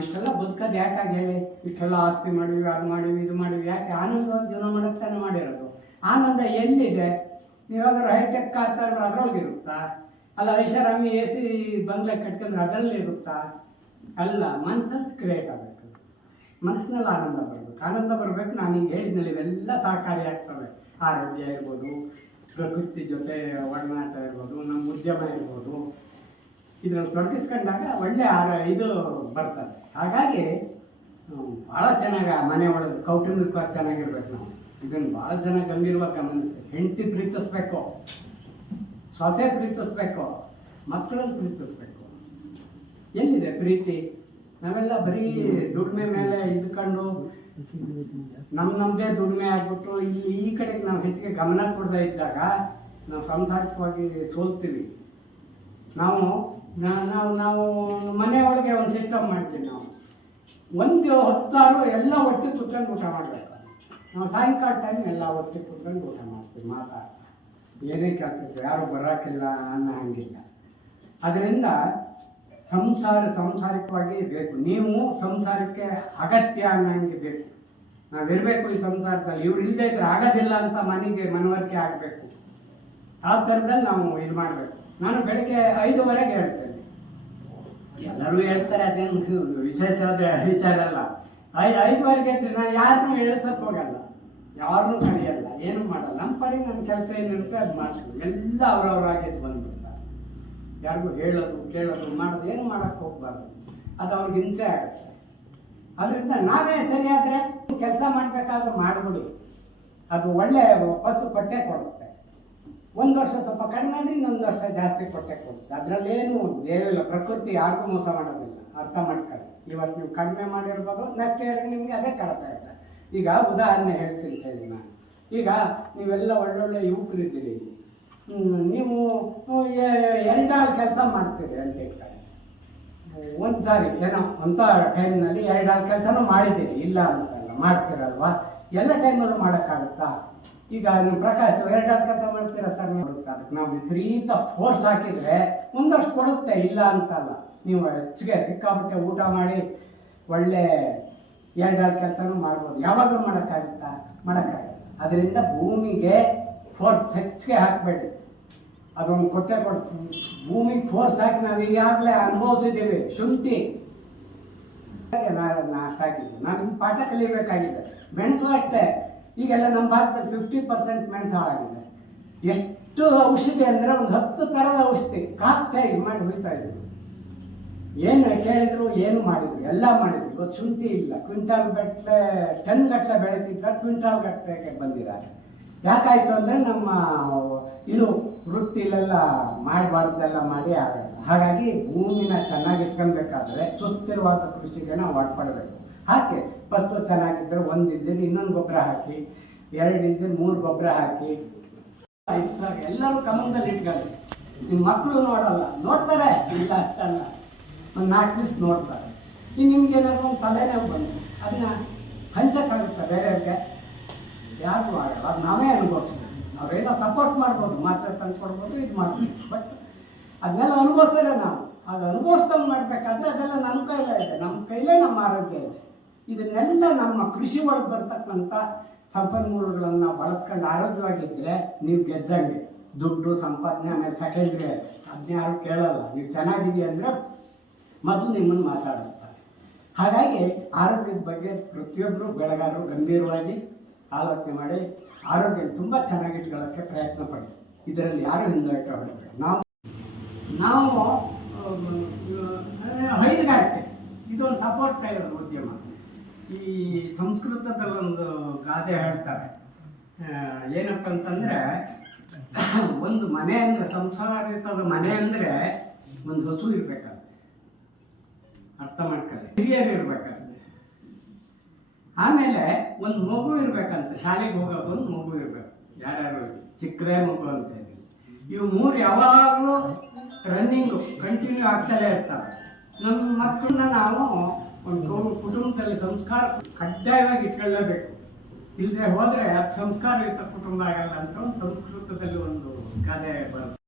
ಇಷ್ಟೆಲ್ಲ ಬದುಕೋದು ಯಾಕಾಗಿ ಹೇಳಿ? ಇಷ್ಟೆಲ್ಲ ಆಸ್ತಿ ಮಾಡಿವಿ, ಅದು ಮಾಡಿವಿ, ಇದು ಮಾಡಿವಿ, ಯಾಕೆ? ಆನಂದವಾಗಿ ಜೀವನ ಮಾಡೋಕ್ಕೆ ಮಾಡಿರೋದು. ಆನಂದ ಎಲ್ಲಿದೆ? ನೀವಾದ್ರೂ ಹೈಟೆಕ್ ಕಾರ್ ತಗೊಂಡ್ರೆ ಅದರೊಳಗೆ ಇರುತ್ತಾ? ಅಲ್ಲ ಐಷಾರಾಮಿ ಎ ಸಿ ಬಂಗ್ಲೆ ಕಟ್ಕೊಂಡ್ರೆ ಅದರಲ್ಲಿ ಇರುತ್ತಾ? ಅಲ್ಲ, ಮನಸ್ಸಲ್ಲಿ ಕ್ರಿಯೇಟ್ ಆಗಬೇಕು, ಮನಸ್ಸಿನಲ್ಲಿ ಆನಂದ ಬರಬೇಕು. ಆನಂದ ಬರಬೇಕು. ನಾನು ಈಗ ಹೇಳಿದ್ನಲ್ಲಿ ಇವೆಲ್ಲ ಸಹಕಾರಿಯಾಗ್ತವೆ. ಆರೋಗ್ಯ ಇರ್ಬೋದು, ಪ್ರಕೃತಿ ಜೊತೆ ಒಡನಾಟ ಇರ್ಬೋದು, ನಮ್ಮ ಉದ್ಯಮ ಇರ್ಬೋದು, ಇದನ್ನು ತೊಡಗಿಸ್ಕೊಂಡಾಗ ಒಳ್ಳೆ ಇದು ಬರ್ತದೆ. ಹಾಗಾಗಿ ಭಾಳ ಚೆನ್ನಾಗಿ ಮನೆ ಒಳಗೆ ಕೌಟುಂಬಿಕವಾಗಿ ಚೆನ್ನಾಗಿರ್ಬೇಕು. ನಾವು ಇದನ್ನು ಭಾಳ ಜನ ಗಂಭೀರವಾಗಿ ಗಮನಿಸಿ. ಹೆಂಡತಿ ಪ್ರೀತಿಸ್ಬೇಕು, ಸೊಸೆ ಪ್ರೀತಿಸ್ಬೇಕು, ಮಕ್ಕಳನ್ನು ಪ್ರೀತಿಸ್ಬೇಕು. ಎಲ್ಲಿದೆ ಪ್ರೀತಿ? ನಾವೆಲ್ಲ ಬರೀ ದುಡಿಮೆ ಮೇಲೆ ಇದ್ಕೊಂಡು ನಮ್ಮದೇ ದುಡಿಮೆ ಆಗ್ಬಿಟ್ಟು ಈ ಕಡೆಗೆ ನಾವು ಹೆಚ್ಚಿಗೆ ಗಮನ ಕೊಡದೇ ಇದ್ದಾಗ ನಾವು ಸಾಂಸಾರಿಕವಾಗಿ ಸೋಲ್ತೀವಿ. ನಾವು ಮನೆ ಒಳಗೆ ಒಂದು ಸಿಸ್ಟಮ್ ಮಾಡ್ತೀವಿ. ನಾವು ಒಂದು ಹೊತ್ತಾರು ಎಲ್ಲ ಒಟ್ಟಿಗೆ ಕುತ್ಕೊಂಡು ಊಟ ಮಾಡಬೇಕು. ನಾವು ಸಾಯಂಕಾಲ ಟೈಮ್ ಎಲ್ಲ ಒಟ್ಟಿಗೆ ಕುತ್ಕೊಂಡು ಊಟ ಮಾಡ್ತೀವಿ, ಮಾತಾಡ್ತಾ. ಏನೇ ಕೆಲಸ ಇತ್ತು, ಯಾರು ಬರೋಕ್ಕಿಲ್ಲ ಅನ್ನೋ ಹಂಗಿಲ್ಲ. ಅದರಿಂದ ಸಂಸಾರಿಕವಾಗಿ ಬೇಕು. ನೀವು ಸಂಸಾರಕ್ಕೆ ಅಗತ್ಯ ಅನ್ನೋಂಗೆ ಬೇಕು. ನಾವಿರಬೇಕು ಈ ಸಂಸಾರದಲ್ಲಿ. ಇವ್ರು ಇಲ್ಲದೆ ಇದ್ರೆ ಆಗೋದಿಲ್ಲ ಅಂತ ಮನವರಿಕೆ ಆಗಬೇಕು. ಆ ಥರದಲ್ಲಿ ನಾವು ಇದು ಮಾಡಬೇಕು. ನಾನು ಬೆಳಗ್ಗೆ 5:15 ಹೇಳ್ತೇನೆ. ಎಲ್ಲರೂ ಹೇಳ್ತಾರೆ, ಅದೇನು ವಿಶೇಷವಾದ ವಿಚಾರ ಅಲ್ಲ. 5:15 ಎದ್ರೆ ನಾನು ಯಾರನ್ನೂ ಹೇಳ್ಸಕ್ಕೆ ಹೋಗಲ್ಲ, ಯಾರನ್ನೂ ಕರೆಯಲ್ಲ, ಏನೂ ಮಾಡಲ್ಲ. ನಮ್ಮ ಪಾಡಿಗೆ ನನ್ನ ಕೆಲಸ ಏನಿರುತ್ತೆ ಅದು ಮಾಡ್ತೀವಿ. ಎಲ್ಲ ಅವ್ರವ್ರಾಗೈತೆ ಬಂದ್ಬಿಡ್ತಾರೆ. ಯಾರಿಗೂ ಹೇಳೋದು ಕೇಳೋದು ಮಾಡೋದು ಏನು ಮಾಡೋಕ್ಕೆ ಹೋಗ್ಬಾರ್ದು. ಅದು ಅವ್ರಿಗೆ ಹಿಂಸೆ ಆಗುತ್ತೆ. ಅದರಿಂದ ನಾವೇ ಸರಿಯಾದರೆ ಕೆಲಸ ಮಾಡಬೇಕಾದ್ರೆ ಮಾಡಿಬಿಡಿ. ಅದು ಒಳ್ಳೆ ಪತ್ತು ಕೊಟ್ಟೆ ಕೊಡುತ್ತೆ. ಒಂದು ವರ್ಷ ಸ್ವಲ್ಪ ಕಡಿಮೆ ಆದರೆ ಇನ್ನೊಂದು ವರ್ಷ ಜಾಸ್ತಿ ಕೊಟ್ಟೆ ಕೊಡುತ್ತೆ. ಅದರಲ್ಲೇನು ಏನಿಲ್ಲ. ಪ್ರಕೃತಿ ಯಾರಿಗೂ ಮೋಸ ಮಾಡೋದಿಲ್ಲ, ಅರ್ಥ ಮಾಡ್ಕೊಳ್ಳಿ. ಇವತ್ತು ನೀವು ಕಡಿಮೆ ಮಾಡಿರ್ಬೋದು, ನೆಕ್ಸ್ಟ್ ಇಯರ್ಗೆ ನಿಮಗೆ ಅದೇ ಕಡಿಮೆ ಆಗುತ್ತೆ. ಈಗ ಉದಾಹರಣೆ ಹೇಳ್ತೀನಿ ನಾನು. ಈಗ ನೀವೆಲ್ಲ ಒಳ್ಳೊಳ್ಳೆ ಯುವಕರಿದ್ದೀರಿ, ನೀವು 2 ಕೆಲಸ ಮಾಡ್ತೀರಿ ಅಂತ ಹೇಳ್ತಾರೆ. ಒಂದು ದಾರಿ ಏನೋ ಅಂಥ ಟೈಮ್ನಲ್ಲಿ 2 ಕೆಲಸನೂ ಮಾಡಿದ್ದೀರಿ, ಇಲ್ಲ ಅಂತಲ್ಲ, ಮಾಡ್ತೀರಲ್ವಾ? ಎಲ್ಲ ಟೈಮಲ್ಲೂ ಮಾಡೋಕ್ಕಾಗುತ್ತಾ? ಈಗ ನೀವು ಪ್ರಕಾಶ್ 2 ಕೆಲಸ ಮಾಡ್ತೀರಾ ಸರ್, ನೀವು ಅದಕ್ಕೆ ನಾವು ವಿಪರೀತ ಫೋರ್ಸ್ ಹಾಕಿದರೆ ಒಂದಷ್ಟು ಕೊಡುತ್ತೆ, ಇಲ್ಲ ಅಂತಲ್ಲ. ನೀವು ಹೆಚ್ಚಿಗೆ ಸಿಕ್ಕಾಬಿಟ್ಟೆ ಊಟ ಮಾಡಿ ಒಳ್ಳೆ 2 ಕೆಲಸನೂ ಮಾಡ್ಬೋದು. ಯಾವಾಗಲೂ ಮಾಡೋಕ್ಕಾಗುತ್ತಾ? ಮಾಡೋಕ್ಕಾಗಲ್ಲ. ಅದರಿಂದ ಭೂಮಿಗೆ ಫೋರ್ಸ್ ಹೆಚ್ಚಿಗೆ ಹಾಕಬೇಡಿ. ಅದೊಂದು ಕೊಟ್ಟೆ ಭೂಮಿಗೆ ಫೋರ್ಸ್ ಹಾಕಿ ನಾವು ಈಗಾಗಲೇ ಅನುಭವಿಸಿದ್ದೀವಿ. ಶುಂಠಿ ನಾಷ್ಟ ಆಗಿದ್ದು, ನಾನು ಪಾಠ ಕಲಿಯಬೇಕಾಗಿದೆ. ಮೆಣಸು ಅಷ್ಟೇ. ಈಗೆಲ್ಲ ನಮ್ಮ ಭಾರತದಲ್ಲಿ 50% ಮೆಣಸು ಹಾಳಾಗಿದೆ. ಎಷ್ಟು ಔಷಧಿ ಅಂದರೆ ಒಂದು 10 ಥರದ ಔಷಧಿ ಕಾಕ್ಟೈಲ್ ಮಾಡಿ ಹೋಗ್ತಾ ಇದ್ವಿ. ಏನು ಕೇಳಿದ್ರು, ಏನು ಮಾಡಿದ್ರು, ಎಲ್ಲ ಮಾಡಿದ್ರು. ಇವತ್ತು ಶುಂಠಿ ಇಲ್ಲ. ಕ್ವಿಂಟಾಲ್ ಗಟ್ಟಲೆ, ಟನ್ ಗಟ್ಟಲೆ ಬೆಳೀತಿದ್ರೆ ಕ್ವಿಂಟಾಲ್ ಗಟ್ಟಲೆ ಬಂದಿದ್ದಾರೆ. ಯಾಕಾಯಿತು ಅಂದರೆ ನಮ್ಮ ಇದು ವೃತ್ತಿಲೆಲ್ಲ ಮಾಡಬಾರ್ದೆಲ್ಲ ಮಾಡಿ ಆಗಲ್ಲ. ಹಾಗಾಗಿ ಭೂಮಿನ ಚೆನ್ನಾಗಿ ಇಟ್ಕೊಳ್ಬೇಕಾದ್ರೆ ಸುಸ್ಥಿರವಾದ ಕೃಷಿಗೆ ನಾವು ಒಡ್ಪಡಬೇಕು. ಹಾಕಿ ಫಸ್ಟು ಚೆನ್ನಾಗಿದ್ದರೆ 1 ಇದ್ದರೆ ಇನ್ನೊಂದು ಗೊಬ್ಬರ ಹಾಕಿ, 2 ಇದ್ದರೆ 3 ಗೊಬ್ಬರ ಹಾಕಿ, 5 ಸಾವಿರ ಎಲ್ಲರೂ ಗಮನದಲ್ಲಿ ಇಟ್ಕೊಳ್ಳಿ. ನಿಮ್ಮ ಮಕ್ಕಳು ನೋಡಲ್ಲ, ನೋಡ್ತಾರೆ, ಇಲ್ಲ ಅಷ್ಟಲ್ಲ, ಒಂದು 4 ದಿವಸ ನೋಡ್ತಾರೆ. ಈಗ ನಿಮ್ಗೆ ಏನಾದ್ರು ಒಂದು ತಲೆನೋವು ಬಂದು ಅದನ್ನ ಹಂಚಕ್ಕಾಗುತ್ತೆ ಬೇರೆಯವ್ರಿಗೆ? ಯಾರಿಗೂ ಆಗಲ್ಲ. ಅದು ನಾವೇ ಅನುಭವಿಸ್ಬೋದು. ನಾವೇನೋ ಸಪೋರ್ಟ್ ಮಾಡ್ಬೋದು, ಮಾತ್ರ ತಂದು ಕೊಡ್ಬೋದು, ಇದು ಮಾಡ್ಬೋದು. ಬಟ್ ಅದನ್ನೆಲ್ಲ ಅನುಭವಿಸಿದ್ರೆ ನಾವು ಅದು ಅನುಭವಿಸ್ದಂಗೆ ಮಾಡಬೇಕಾದ್ರೆ ಅದೆಲ್ಲ ನಮ್ಮ ಕೈಲೇ ಇದೆ. ನಮ್ಮ ಕೈಲೇ ನಮ್ಮ ಆರೋಗ್ಯ ಇದೆ. ಇದನ್ನೆಲ್ಲ ನಮ್ಮ ಕೃಷಿ ಒಳಗೆ ಬರ್ತಕ್ಕಂಥ ಸಂಪನ್ಮೂಲಗಳನ್ನು ಬಳಸ್ಕೊಂಡು ಆರೋಗ್ಯವಾಗಿದ್ದರೆ ನೀವು ಗೆದ್ದಂಗೆ. ದುಡ್ಡು ಸಂಪಾದನೆ ಆಮೇಲೆ ಸೆಕೆಂಡ್ರಿ, ಅದನ್ನ ಯಾರು ಕೇಳಲ್ಲ. ನೀವು ಚೆನ್ನಾಗಿದೆಯಾ ಅಂದರೆ ಮೊದಲು ನಿಮ್ಮನ್ನು ಮಾತಾಡಿಸ್ತಾರೆ. ಹಾಗಾಗಿ ಆರೋಗ್ಯದ ಬಗ್ಗೆ ಪ್ರತಿಯೊಬ್ಬರು ಬೆಳೆಗಾರರು ಗಂಭೀರವಾಗಿ ಆಲೋಚನೆ ಮಾಡಿ ಆರೋಗ್ಯ ತುಂಬ ಚೆನ್ನಾಗಿಟ್ಕೊಳ್ಳೋಕ್ಕೆ ಪ್ರಯತ್ನ ಪಡಿ. ಇದರಲ್ಲಿ ಯಾರು ಹಿಂದೆಟ ಹೊಡಬೇಡಿ. ನಾವು ಹೈನುಗಾರಿಕೆ ಇದೊಂದು ಸಪೋರ್ಟ್ ಇರೋದು ಉದ್ಯಮ. ಈ ಸಂಸ್ಕೃತದಲ್ಲೊಂದು ಗಾದೆ ಹೇಳ್ತಾರೆ, ಏನಪ್ಪ ಅಂತಂದರೆ, ಒಂದು ಮನೆ ಅಂದರೆ, ಸಂಸಾರಿತದ ಮನೆ ಅಂದರೆ ಒಂದು ಹಸು ಇರಬೇಕಾದ್ರೆ, ಅರ್ಥ ಮಾಡ್ಕೊಳ್ಳಿ, ಹಿರಿಯರು ಇರಬೇಕಾದ್ರೆ. ಆಮೇಲೆ ಒಂದು ಮಗು ಇರಬೇಕಂತ, ಶಾಲೆಗೆ ಹೋಗೋದು ಒಂದು ಮಗು ಇರಬೇಕು. ಯಾರ್ಯಾರು ಚಿಕ್ಕದೇ ಮಗು ಅಂತ ಹೇಳಿ ಇವು 3 ಯಾವಾಗಲೂ ರನ್ನಿಂಗು ಕಂಟಿನ್ಯೂ ಆಗ್ತಲೇ ಇರ್ತಾರೆ. ನಮ್ಮ ಮಕ್ಕಳನ್ನ ನಾವು ಒಂದು ಕುಟುಂಬದಲ್ಲಿ ಸಂಸ್ಕಾರ ಕಡ್ಡಾಯವಾಗಿ ಇಟ್ಕೊಳ್ಳೇಬೇಕು. ಇಲ್ಲದೆ ಹೋದರೆ ಅದು ಸಂಸ್ಕಾರಯುತ ಕುಟುಂಬ ಆಗಲ್ಲ ಅಂತ ಒಂದು ಸಂಸ್ಕೃತದಲ್ಲಿ ಒಂದು ಗಾದೆ ಬರುತ್ತೆ.